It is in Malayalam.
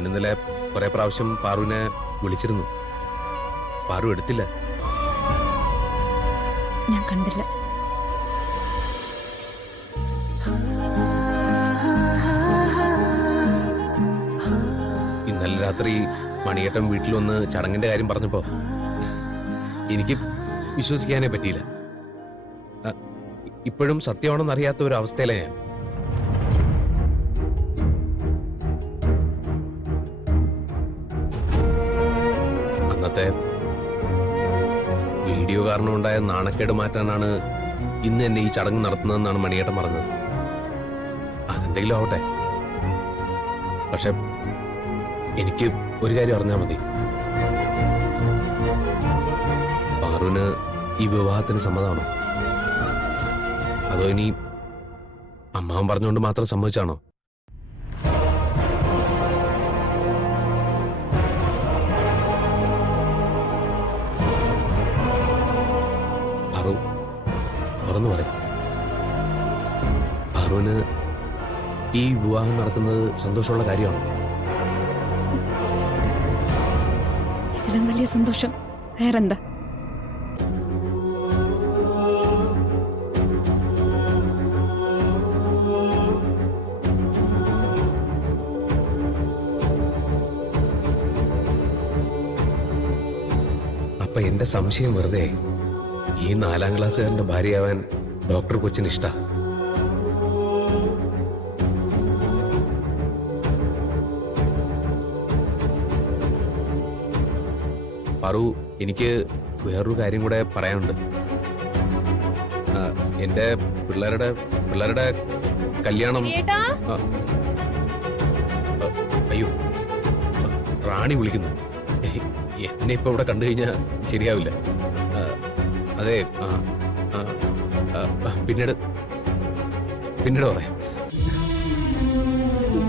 ഞാൻ ഇന്നലെ കുറെ പ്രാവശ്യം പാറുവിനെ വിളിച്ചിരുന്നു. പാറു എടുത്തില്ല. ഞാൻ കണ്ടില്ല. ഇന്നലെ രാത്രി മണിയേട്ടൻ വീട്ടിൽ വന്ന് ചടങ്ങിന്റെ കാര്യം പറഞ്ഞപ്പോ എനിക്ക് വിശ്വസിക്കാനേ പറ്റിയില്ല. ഇപ്പോഴും സത്യമാണെന്ന് അറിയാത്ത ഒരു അവസ്ഥയിലാണ് ഞാൻ. അന്നത്തെ വീഡിയോ കാരണം ഉണ്ടായ നാണക്കേട് മാറ്റാനാണ് ഇന്ന് എന്നെ ഈ ചടങ്ങ് നടത്തുന്നതെന്നാണ് മണിയേട്ടൻ പറഞ്ഞത്. അതെന്തെങ്കിലും ആവട്ടെ. പക്ഷെ എനിക്ക് ഒരു കാര്യം അറിഞ്ഞാൽ മതി. പാറുവിന് ഈ വിവാഹത്തിന് സമ്മതമാണോ? അതോ ഇനി അമ്മാവൻ പറഞ്ഞുകൊണ്ട് മാത്രം സമ്മതിച്ചാണോ? പാറു തുറന്നു പറയും. പാറുവിന് ഈ വിവാഹം നടക്കുന്നത് സന്തോഷമുള്ള കാര്യമാണോ? ഇതിലും വലിയ സന്തോഷം വേറെന്താ? അപ്പൊ എന്റെ സംശയം വെറുതെ. ഈ 4ാം ക്ലാസ്സുകാരന്റെ ഭാര്യയാവാൻ ഡോക്ടർ കൊച്ചിന് ഇഷ്ടാ. പാറു, എനിക്ക് വേറൊരു കാര്യം കൂടെ പറയാനുണ്ട്. എന്റെ പിള്ളേരുടെ കല്യാണം. അയ്യോ, റാണി വിളിക്കുന്നു. എന്നെ ഇപ്പൊ ഇവിടെ കണ്ടു കഴിഞ്ഞാൽ ശരിയാവില്ല. അതെ, പിന്നീട് പറയാം.